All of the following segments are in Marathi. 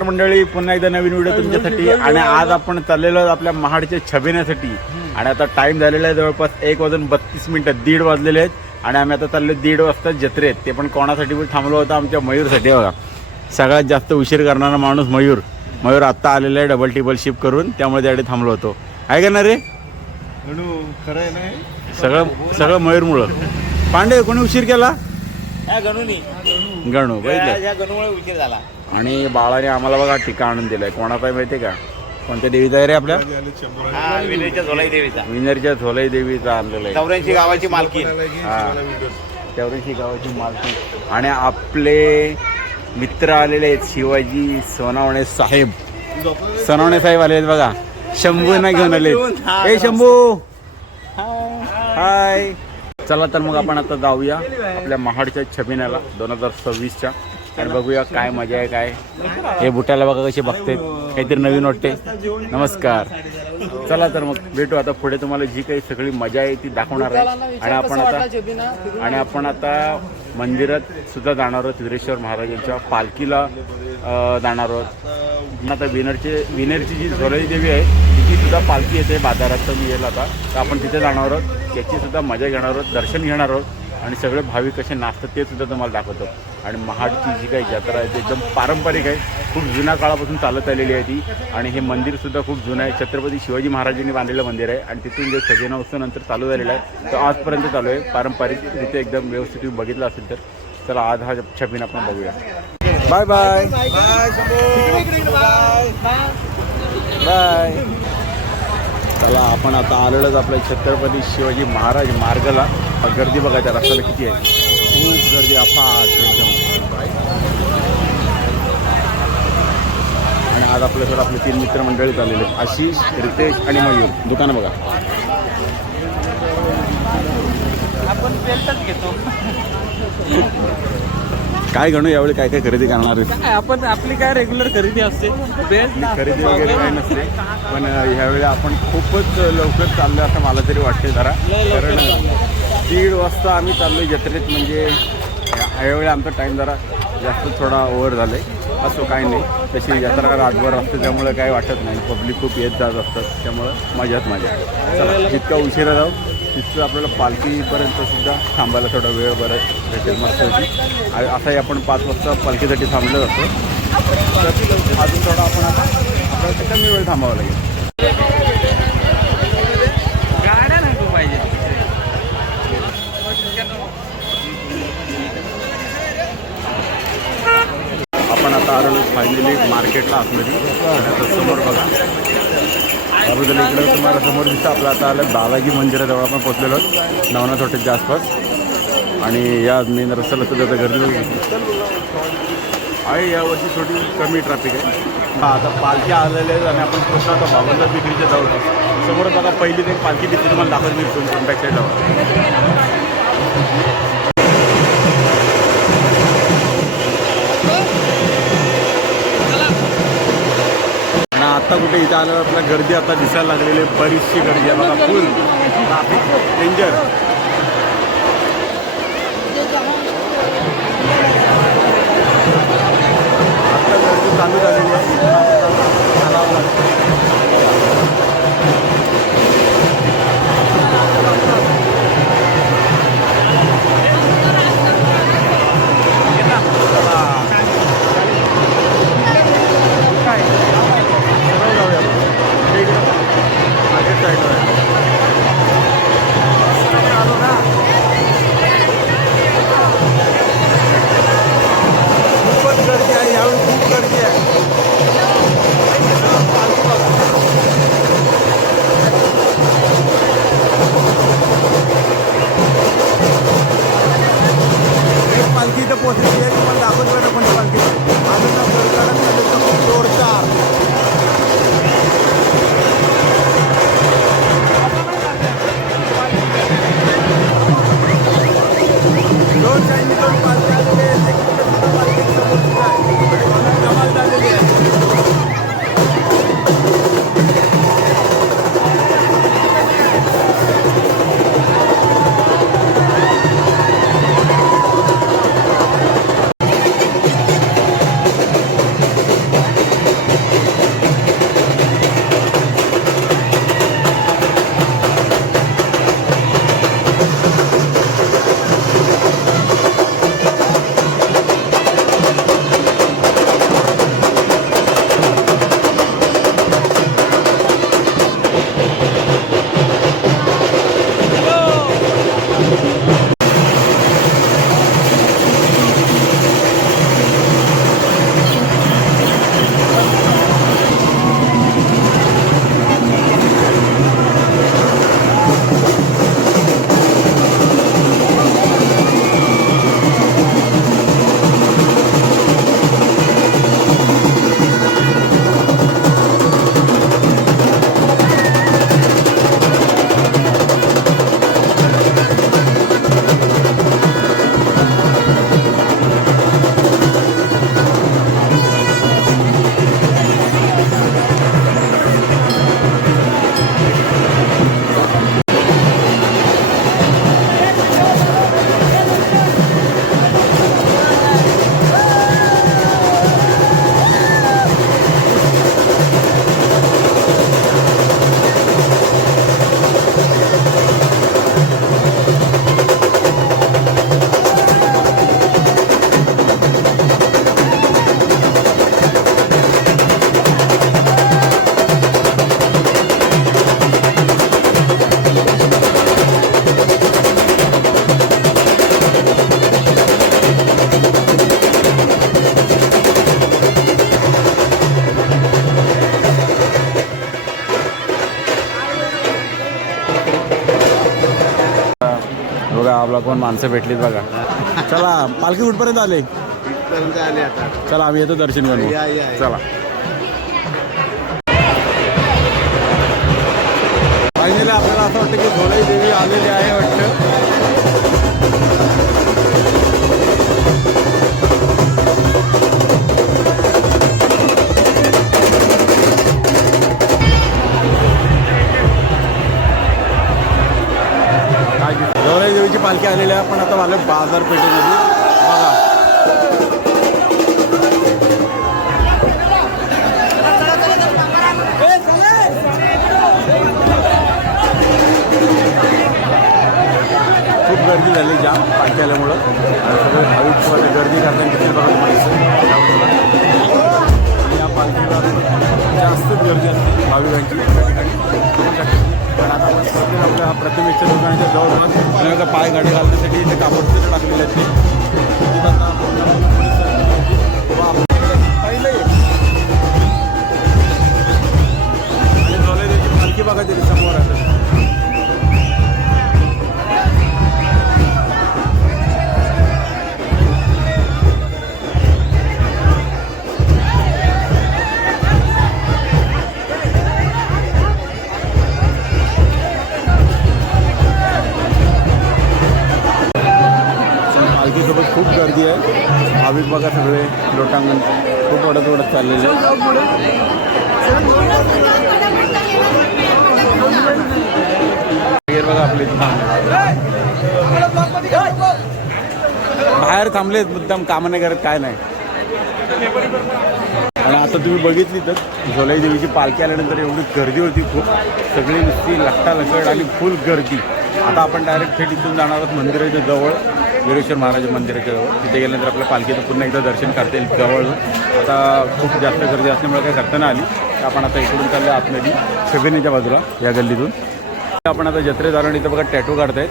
नमस्कार मंडळी, पुन्हा एकदा नवीन व्हिडिओ तुमच्यासाठी. आणि आज आपण चाललेलो आहोत आपल्या महाडच्या छबिण्यासाठी. आणि आता टाइम झालेला आहे जवळपास 1:32, 1:30 वाजलेले आहेत. आणि आम्ही आता चाललो 1:30 वाजता जत्रेत. ते पण कोणासाठी पण थांबलो होता, आमच्या मयूरसाठी. बघा, सगळ्यात जास्त उशीर करणारा माणूस मयूर आत्ता आलेला आहे डबल टिबल शिफ्ट करून, त्यामुळे त्यासाठी थांबलो होतो. आहे का ना रे? खरं आहे ना, सगळं मयूरमुळं. पांडे कोणी उशीर केला? गणू गणूमुळे उशीर झाला. आणि बाळाने आम्हाला बघा टीका आणून दिलाय. कोणाचा आहे माहितीये का? कोणत्या देवीचा आहे रे? आपल्या विनरच्या झोलाई देवीचा. विनरच्या झोलाई देवीचा आणलेला आहे. 84 गावाची मालकी. हा, 84 गावाची मालकी. आणि आपले मित्र आलेले आहेत, शिवाजी सोनावणे साहेब. सोनावणे साहेब आले आहेत बघा. शंभूंना घेऊन आले. ए शंभू, हाय. चला तर मग आपण आता जाऊया आपल्या महाडच्या छबिण्याला 2026च्या आणि बघूया काय मजा आहे. काय हे बुटाला बघा कसे बघते, काहीतरी नवीन वाटते. नमस्कार. चला तर मग भेटू आता पुढे. तुम्हाला जी काही सगळी मजा आहे ती दाखवणार आहे. आणि आपण आता मंदिरात सुद्धा जाणार आहोत. वीरेश्वर महाराजांच्या पालखीला जाणार आहोत. आता विनरची जी झोलाई देवी आहे तिची सुद्धा पालखी येते बाजारात. तर मी येईल आता, तर आपण तिथे जाणार आहोत. त्याची सुद्धा मजा घेणार आहोत, दर्शन घेणार आहोत. आणि सगळे भाविक कसे नाचतात ते सुद्धा तुम्हाला दाखवतो. आणि महाडची जी काही जत्रा आहे ती एकदम पारंपरिक आहे. खूप जुन्या काळापासून चालत आलेली आहे ती. आणि हे मंदिर सुद्धा खूप जुनं आहे. छत्रपती शिवाजी महाराजांनी बांधलेलं मंदिर आहे. आणि तिथून जे छबिना उत्सव नंतर चालू झालेला आहे तो आजपर्यंत चालू आहे. पारंपरिक रित्या एकदम व्यवस्थित तुम्ही बघितलं असेल तर. चला आज हा छबिना आपण बघूया. Bye bye bye. चला आपण आता आलेलोच आपल्या छत्रपती शिवाजी महाराज मार्गाला. गर्दी बघा त्या रस्त्याला किती आहे, खूप गर्दी अफाट एकदम. आणि आज आपल्याकडे आपले 3 मित्रमंडळी आलेले, आशिष, रितेश आणि मयूर. दुकानं बघा. आपण बेल्टच घेतो. काय गणू यावेळी काय काय खरेदी करणार आहे? आपण आपली काय रेग्युलर खरेदी असते, खरेदी वगैरे काही नसते. पण ह्यावेळी आपण खूपच लवकर चाललो असं मला तरी वाटते जरा. कारण 1:30 वाजता आम्ही चाललो जत्रेत. म्हणजे यावेळी आमचा टाईम जरा जास्त थोडा ओव्हर झाला आहे. असं काही नाही, तशी यात्रा रातभर असते त्यामुळे काही वाटत नाही. पब्लिक खूप येत जात असतात त्यामुळं मजाच मजा. चला, जितका उशिरा जाऊ तिथं आपल्याला पालखीपर्यंत सुद्धा थांबायला थोडा वेळ बरं भेटेल मस्त होती. असाही आपण 5 वाजता पालखीसाठी थांबलं जातो. अजून थोडा आपण आता आपल्याला कमी वेळ थांबावं लागेल. गाड्या नाही तू पाहिजे. आपण आता आलेलो फायनली मार्केटला आतमध्ये. आणि आता समोर बघा अगोदर इकडे तुम्हाला समोर दिसतं आपलं आता आलं बालाजी मंदिराजवळ आपण पोचलेलो आहोत, नवनाथ हॉटेलच्या आसपास. आणि या मेन रस्त्याला सुद्धा आता गर्दी आहे. यावर्षी थोडी कमी ट्रॅफिक आहे. हां, आता पालखी आलेल्या आहेत आणि आपण पोचलो आता बाबांचा बिक्रीच्या जवळ. समोरच बघा पहिली ते पालखी दिसते तुम्हाला दाखवत मी कॉन्टॅक्ट साईडला. आता कुठे इथं आलं आपल्या गर्दी आता दिसायला लागलेली आहे. बरीचशी गर्दी आहे बघा, फुल ट्रॅफिक, डेंजर. आता गर्दी चालू झालेली आहे. खूपच गर्दी आहे यावेळी, खूप गर्दी आहे. आपला कोण माणसं भेटलीत बघा. चला पालखी कुठपर्यंत आले. चला आम्ही येतो दर्शन घेऊन. चला फायनली आपल्याला असं वाटतं की झोलाई देवी आलेली आहे वाटतं. झोलाई देवीची पालखी आलेली आहे. पण आता आलं बाजारपेठेमध्ये बघा. खूप गर्दी झाली जाम पालखी आल्यामुळं. आणि सगळे भाविक गर्दी करताना किती बघत माहिती. या पालखीला जास्तच गर्दी असते भाविकांची त्या ठिकाणी. पण आता आपण आपल्या प्रतिमेच्या दुकानाच्या जवळ एका पाय गाडी घालण्यासाठी इथे कापड तिथे टाकलेले आहेत. ते पालखी बघा तरी समोर आहे. पालखीसोबत खूप गर्दी आहे. भाविक बघा सगळे लोटांगण खूप ओढत चाललेले बघा. आपले बाहेर थांबलेत मुद्दाम कामं नाही करत काय नाही. आणि आता तुम्ही बघितली तर झोलाई देवीची पालखी आल्यानंतर एवढी गर्दी होती खूप. सगळी नुसती लट्टालकड आणि फुल गर्दी. आता आपण डायरेक्ट थेट इथून जाणार आहोत मंदिराच्या जवळ वीरेश्वर महाराज मंदिराच्या जवळ. तिथे गेल्यानंतर आपल्या पालखीचं पुन्हा एकदा दर्शन करता येईल जवळ. आता खूप जास्त गर्दी असल्यामुळे काही करता नाही आली. तर आपण आता इकडून चाललो आतमध्ये शबीनेच्या बाजूला या गल्लीतून. आपण आता जत्रेत आलो आणि इथं बघा टॅटू काढतायत.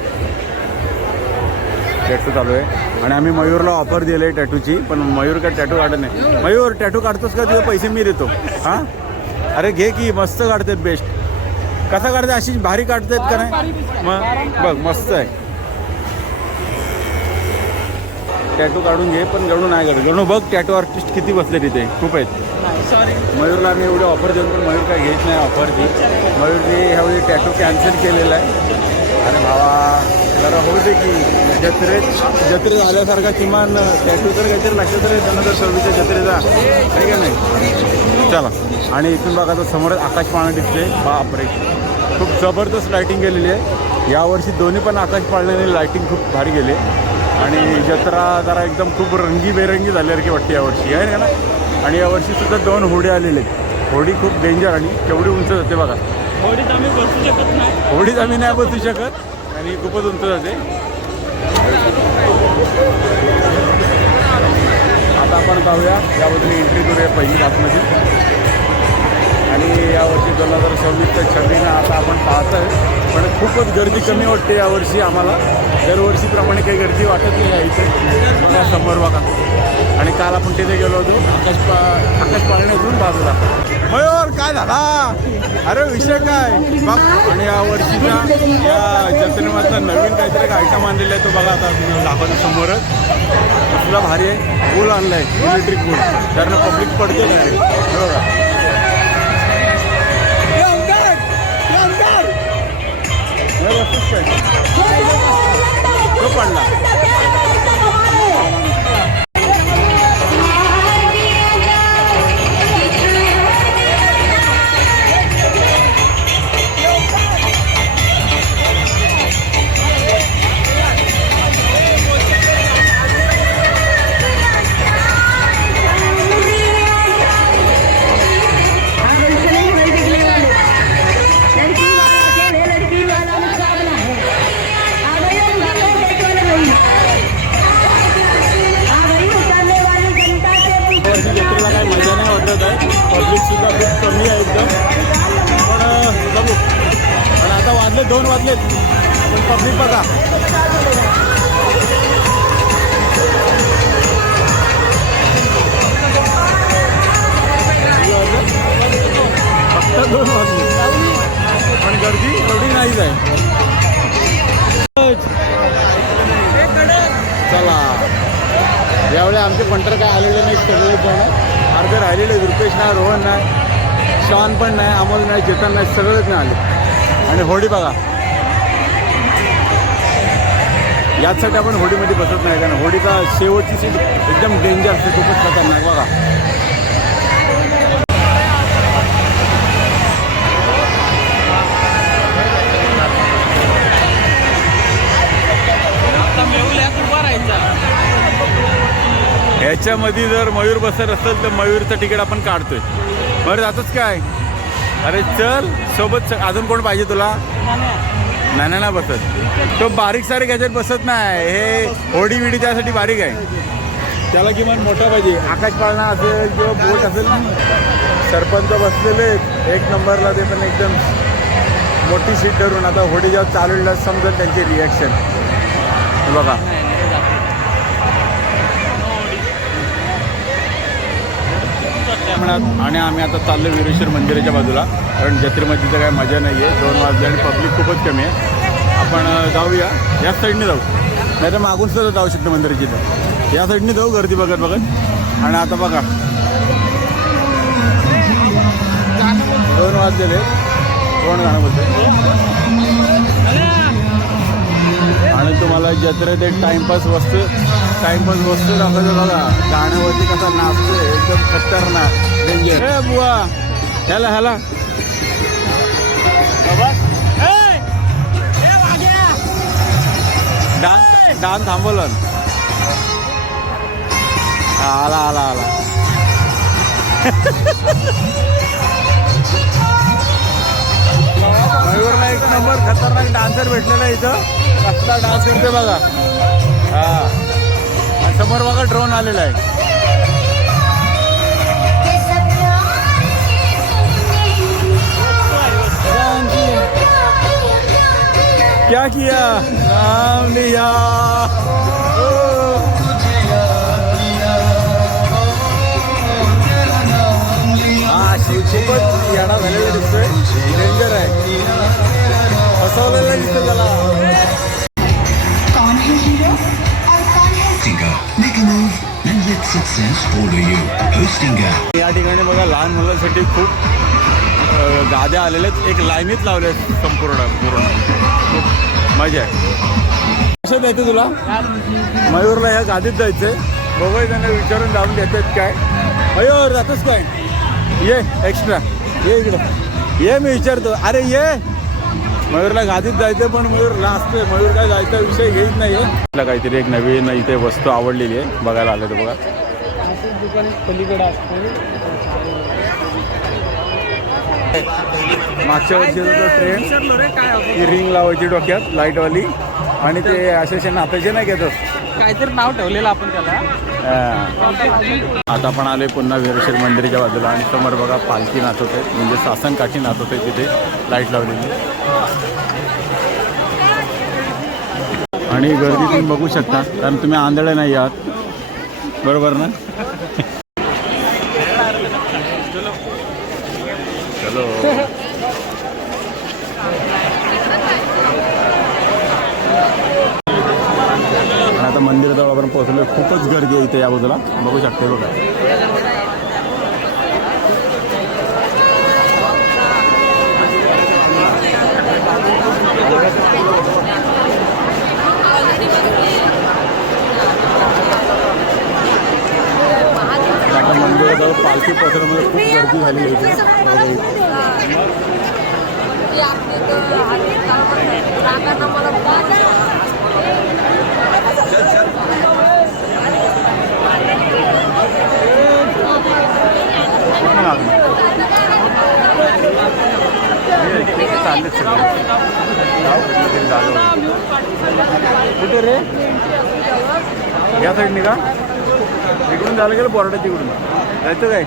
टॅटू चालू आहे आणि आम्ही मयूरला ऑफर दिली आहे टॅटूची. पण मयूर काय टॅटू काढत नाही. मयूर टॅटू काढतोस का तुझे पैसे मी देतो. हां अरे घे की मस्त काढतात बेस्ट. कसा काढतात अशी भारी काढतात का नाही. मग बघ मस्त आहे. टॅटू काढून घे पण गणू नाही काढू. गणू बघ टॅटू आर्टिस्ट किती बसले तिथे खूप आहेत. सॉरी मयूरला आम्ही एवढी ऑफर देऊन पण मयूर काय घेत नाही ऑफरची. मयूरने ह्यावेळी टॅटू कॅन्सल केलेला आहे. अरे भावा जरा होऊ दे की जत्रेत आल्यासारखा किमान टॅटू तर काहीतरी लक्षात तरी 2026च्या जत्रेचा आहे का नाही. चला आणि इथून बघा तर समोर आकाश पाळणा दिसते. बापरे खूप जबरदस्त लायटिंग केलेली आहे यावर्षी. दोन्ही पण आकाश पाळण्याने लायटिंग खूप भारी गेले. आणि जत्रा जरा एकदम खूप रंगीबेरंगी झाल्यासारखी वाटते यावर्षी आहे ना. आणि यावर्षी सुद्धा 2 होडी आलेले आहेत. होडी खूप डेंजर आणि केवढी उंच जाते बघा. होडीत आम्ही बसू शकत नाही. होडीत आम्ही नाही बसू शकत आणि खूपच उंच जाते. आता आपण पाहूया याबद्दल एंट्री करूया पहिली आतमध्ये. आणि यावर्षी 2026च्या छबीनं आता आपण पाहतोय पण खूपच गर्दी कमी वाटते यावर्षी आम्हाला. दरवर्षीप्रमाणे काही गर्दी वाटत नाही इथे बघा समोर बघा. आणि काल आपण तिथे गेलो होतो आकाश पाळणे इथून बाजूला. मयूर काय झाला अरे विषय काय बघ. आणि यावर्षीच्या या जत्रेमधला नवीन काहीतरी एक आयटम आणलेला आहे तो बघा. आता दाखवतो समोरच कसला भारी आहे. पूल आणला आहे इलेक्ट्रिक पूल. त्यानं पब्लिक पडते नाही बघा. तो पडला. जत्रेला काही मजा नाही वाटत आहे. पब्लिकसुद्धा खूप कमी आहे एकदम. पण बघू. पण आता वाजले 2 वाजलेत पण पब्लिक बघा. फक्त 2 वाजले पण गर्दी एवढी नाहीच आहे. आलेले नाही सगळे जण, अर्धे राहिलेले. रुपेश नाही, रोहन नाही, शॉन पण नाही, अमोल नाही, चेतन नाही, सगळेच नाही आले. आणि होडी बघा, याचसाठी आपण होडीमध्ये बसत नाही, कारण होडीचा शेवटची सीट एकदम डेंजर असते, खूपच खतरनाक. बघा ह्याच्यामध्ये जर मयूर बसत असेल तर मयूरचं तिकीट आपण काढतोय. बरं जातच काय, अरे चल सोबत. अजून कोण पाहिजे तुला? नाही ना बसत तो, बारीक सारीक ह्याच्यात बसत नाही. हे होडी विडी त्यासाठी बारीक आहे, त्याला किमान मोठा पाहिजे. आकाश पाळणा असेल किंवा बोट असेल ना. सरपंच बसलेले एक नंबरला, ते पण एकदम मोठी सीट धरून. आता होडी जेव्हा चालवलं समजेल त्यांची रिॲक्शन. बघा म्हणत. आणि आम्ही आता चाललो वीरेश्वर मंदिराच्या बाजूला, कारण जत्रेमध्ये तर काय मजा नाही आहे. 2 वाजले आणि पब्लिक खूपच कमी आहे. आपण जाऊया या साईडने जाऊ, नाही तर मागून सुद्धा जाऊ शकतो मंदिराची. तर या साईडने जाऊ गर्दी बघत बघत. आणि आता बघा 2 वाजलेले, कोण गाणं बोलतो. आणि तुम्हाला जत्रेत एक टाइमपास वस्तू दाखवतो बघा. गाण्यावरती कसा नाचतोय, एकदम खतरनाक डेंजर. ए बुवा, ह्याला डान्स थांबवलं. आला मयूरला एक नंबर खतरनाक डान्सर भेटलेला इथं. कसला डान्स करते बघा. हा, समोर बघा ड्रोन आलेला आहे. क्या किया, नाम लिया. हा खूपच याडा झालेला दिसतोय, डेंजर आहे, फसवलेला दिसतोय त्याला. या ठिकाणी बघा लहान मुलांसाठी खूप गाद्या आलेल्या आहेत, एक लाईनीत लावल्या संपूर्ण खूप मजा आहे. कशात जायचं तुला? मयूरला या गादीत जायचंय. बघूया त्यांना विचारून जाऊन देतात काय. मयूर जातोच काय, ये एक्स्ट्रा ये इकडं ये, मी विचारतो. अरे ये, मयूरला गादीत जायचं पण मयूर लाजतोय. मयूर काय जायचा विषय घेत नाही आहे. काहीतरी एक नवीन इथे वस्तू आवडलेली आहे, बघायला आले तर बघा. मागच्या वर्षी ट्रेंड ही रिंग लावायची डोक्यात लाईटवाली, आणि ते असे नात्याचे नाही घेत, काहीतरी नाव ठेवलेलं आपण त्याला. आता आपण आले पुन्हा वीरेश्वर मंदिराच्या बाजूला, आणि समोर बघा पालखी नाचवत आहे, म्हणजे सासन काठी नाचवत आहे. तिथे लाईट लावलेली आणि गर्दी तुम्ही बघू शकता, कारण तुम्ही आंधळे नाही आहात, बरोबर ना. चलो आता मंदिराजवळ आपण पोहोचलो. खूपच गर्दी आहे इथे या बाजूला, बघू शकते बघा. आता मंदिराजवळ पालखी पोहोचल्यामुळे खूप गर्दी झाली आहे इथे. चाललेच कुठे रे, या साईडने का इकडून झालं गेलं बोर्डाच्या इकडून जायचं काय.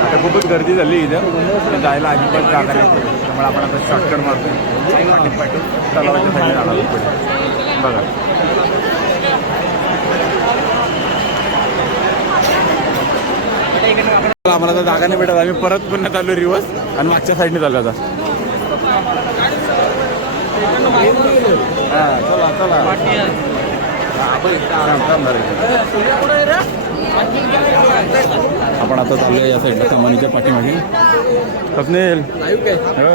आता खूपच गर्दी झाली इथं, जायला अजिबात जागा नाही. त्यामुळे आपण आता शॉर्टकट मारतो, तलावाच्या साईडने जाणार बघा. आम्हाला तर जागा नाही भेटत, आम्ही परत पुन्हा चाललो रिवर्स आणि मागच्या साईडने चाललो आता. हां चला चला, आपण आता चाललोय या साईडला कमानीच्या पाठीमागे. स्वप्नील हो.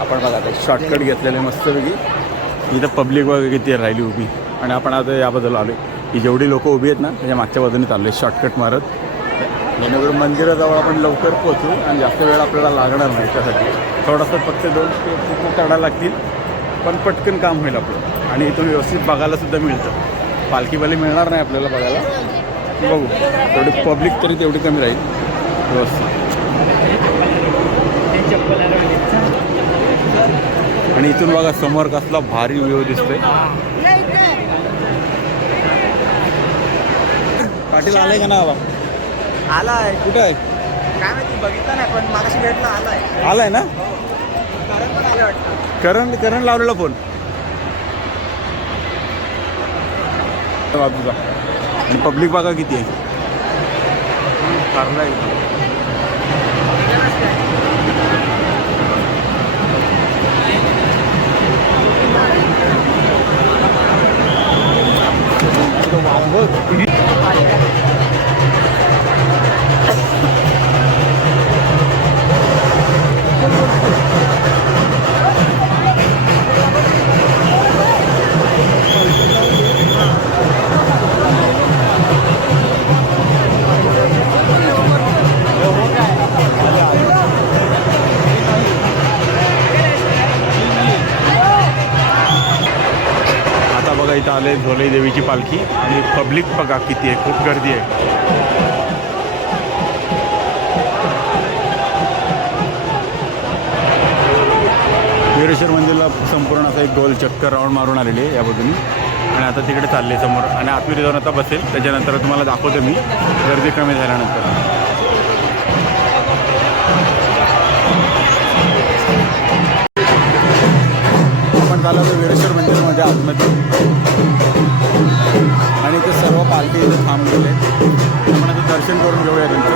आपण बघा आता शॉर्टकट घेतलेले मस्तपैकी. इथं पब्लिक वगैरे किती राहिली उभी आणि आपण आता या बाजूला आलो. ही जेवढी लोकं उभी आहेत ना त्याच्या मागच्या बाजूने चाललो आहे शॉर्टकट मारत, जेणेकरून मंदिराजवळ आपण लवकर पोहोचू आणि जास्त वेळ आपल्याला लागणार नाही. त्यासाठी थोडंसं फक्त 2 स्टेप काढायला लागतील, पण पटकन काम होईल आपलं आणि इथून व्यवस्थित बघायलासुद्धा मिळतं. पालखीवाली मिळणार नाही आपल्याला बघायला, बघू थोडी पब्लिक तरी तेवढी कमी राहील व्यवस्थित. आणि इथून बघा समोर कसला भारी व्ह्यू दिसतोय. पाटील आलाय का ना बाबा? आलाय. कुठे आहे काय माहिती, बघितलं नाही पण मागाशी भेटला. आलाय ना? कारण पण आलं वाटतं. करण लावलेला फोन बाजूचा. आणि पब्लिक बघा किती आहे. ठरलाय इथं आले झोलाई देवीची पालखी आणि पब्लिक बघा किती आहे, खूप गर्दी आहे. वीरेश्वर मंदिरला संपूर्ण असा एक गोल चक्कर राऊंड मारून आलेली आहे या बाजूनी आणि आता तिकडे चालले समोर आणि आतमध्ये जाऊन आता बसेल. त्याच्यानंतर तुम्हाला दाखवतो मी गर्दी कमी झाल्यानंतर. आपण चाललो होतो वीरेश्वर मंदिरमध्ये आतमध्ये आणि ते सर्व पालखी इथे थांबलेले. आपण आता दर्शन करून घेऊया त्यांचं.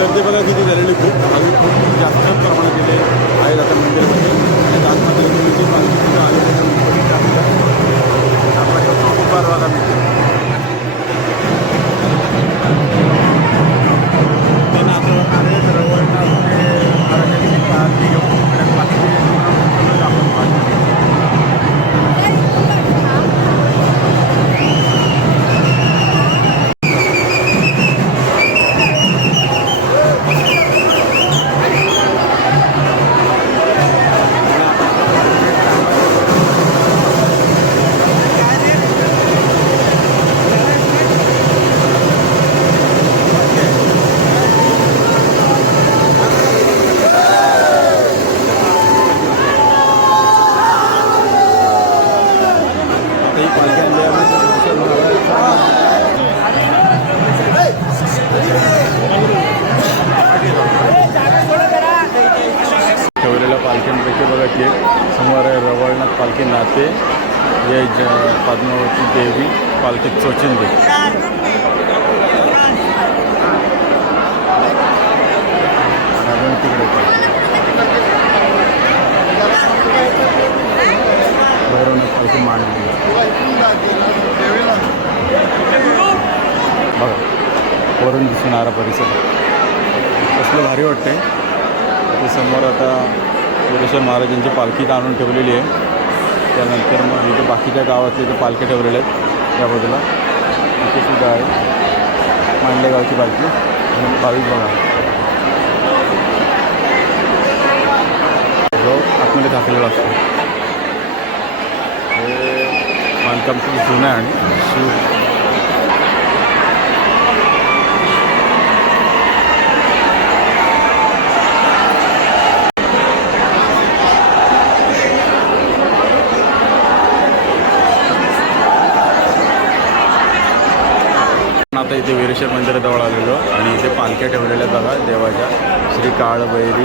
गर्दी बघा किती झालेली, खूप भाविक खूप जास्त प्रमाणात गेले आहेत आता मंदिरामध्ये. आणि आतमध्ये देवीची पालखी सुद्धा आलेली आपला कसं खूप बार बघा मिळते. पालखी घेऊन ठेवलेल्या पालख्यांपैकी बघा की समोर आहे रवळनाथ पालखी नाते, हे पद्मावती देवी पालखी चोचिंदे. तिकडे वरून दिसून आला परिसर कसलं भारी वाटतंय. ते समोर आता वीरेश्वर महाराजांची पालखी इथं आणून ठेवलेली आहे. त्यानंतर मग इथे बाकीच्या गावातले इथे पालख्या ठेवलेल्या आहेत त्या बाजूला. इथे सुद्धा आहे मांडलेगावची पालखी आणि भाविक बघा जो आतमध्ये टाकलेला असतो. हे बांधकाम खूप जुनं आहे आणि शिव आता इथे वीरेश्वर मंदिराजवळ आलेलो आणि इथे पालख्या ठेवलेल्या बघा देवाच्या. श्री काळभैरी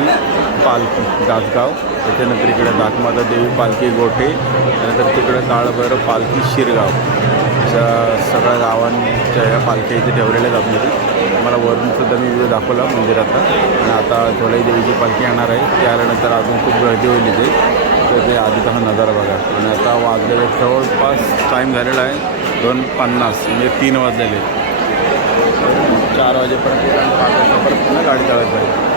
पालखी दासगाव, त्याच्यानंतर इकडे दासमाता देवी पालखी गोठे, त्यानंतर तिकडे काळभैरव पालखी शिरगाव. अशा सगळ्या गावांच्या ह्या पालख्या इथे ठेवलेल्या आहेत आपल्याला. मला वरूनसुद्धा मी व्हिडिओ दाखवला मंदिराचा. आणि आता झोलाई देवीची पालखी येणार आहे. त्यानंतर अजून खूप गर्दी होईल इथे. तर ते आधीचा हा नजारा बघा. आणि आता वाजलेले जवळपास टाईम झालेला आहे 2:50 म्हणजे 3 वाजलेले. 4 वाजेपर्यंत परत पुन्हा गाडी चालत जाईल.